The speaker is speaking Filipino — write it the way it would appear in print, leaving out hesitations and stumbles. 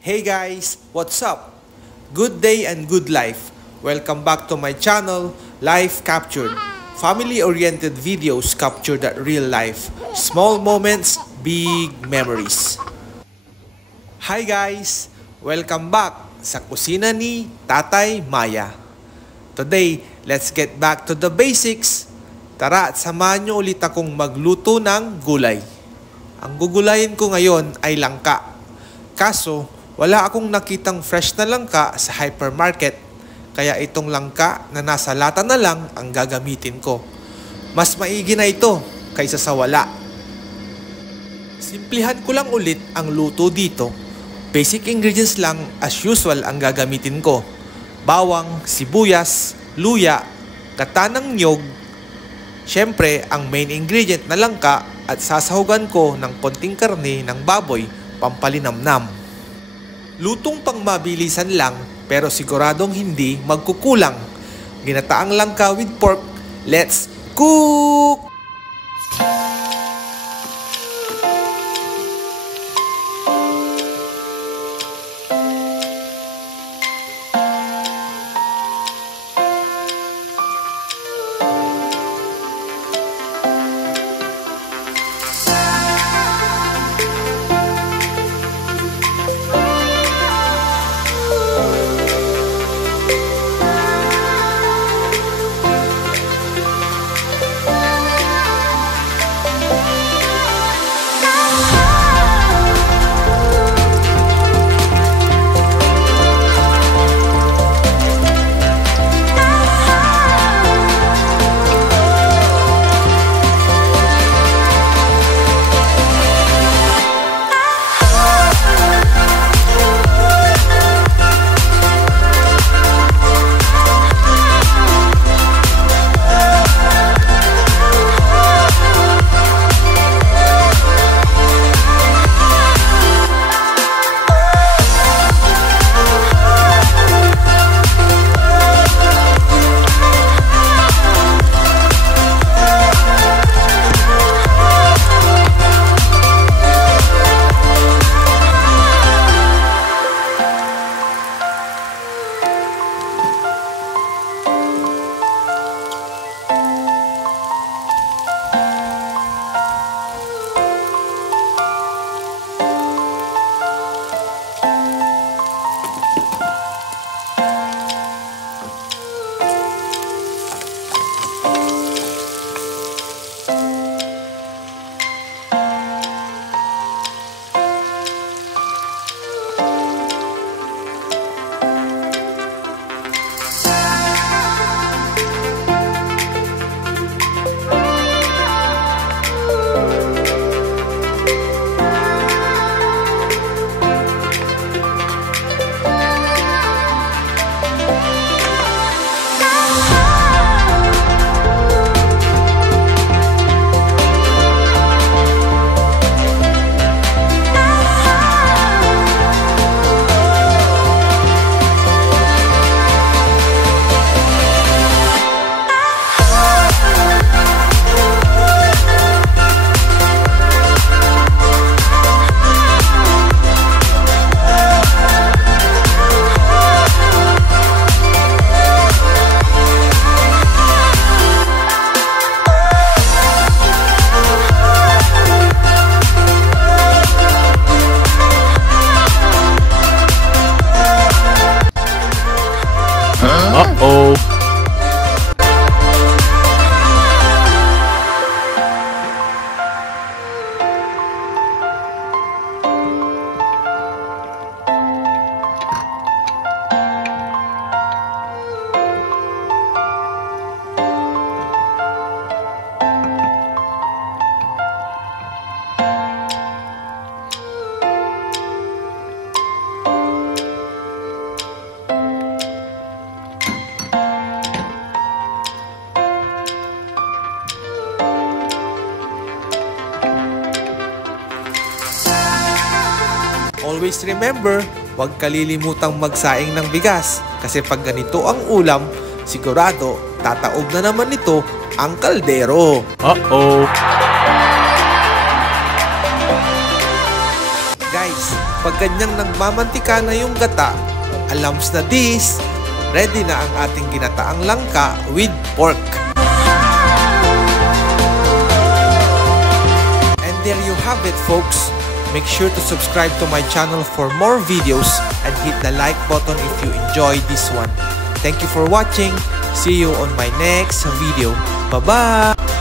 Hey guys, what's up? Good day and good life. Welcome back to my channel, Life Captured. Family-oriented videos captured at real life. Small moments, big memories. Hi guys! Welcome back sa kusina ni Tatay Maya. Today, let's get back to the basics. Tara at samahan niyo ulit akong magluto ng gulay. Ang gugulayin ko ngayon ay langka. Kaso, wala akong nakitang fresh na langka sa hypermarket, kaya itong langka na nasa lata na lang ang gagamitin ko. Mas maigi na ito kaysa sa wala. Simplihan ko lang ulit ang luto dito. Basic ingredients lang as usual ang gagamitin ko. Bawang, sibuyas, luya, gata ng niyog. Siyempre, ang main ingredient na langka at sasahugan ko ng konting karne ng baboy pampalinamnam. Lutong pang mabilisan lang pero siguradong hindi magkukulang. Ginataang langka with pork. Let's cook! Uh-oh. Always remember, huwag kalilimutang magsaing ng bigas kasi pag ganito ang ulam, sigurado tataob na naman ito ang kaldero. Uh-oh. Guys, Pag ganyang nagmamantika na yung gata, alams na this, ready na ang ating ginataang langka with pork. And there you have it, folks. Make sure to subscribe to my channel for more videos and hit the like button if you enjoyed this one. Thank you for watching. See you on my next video. Bye-bye!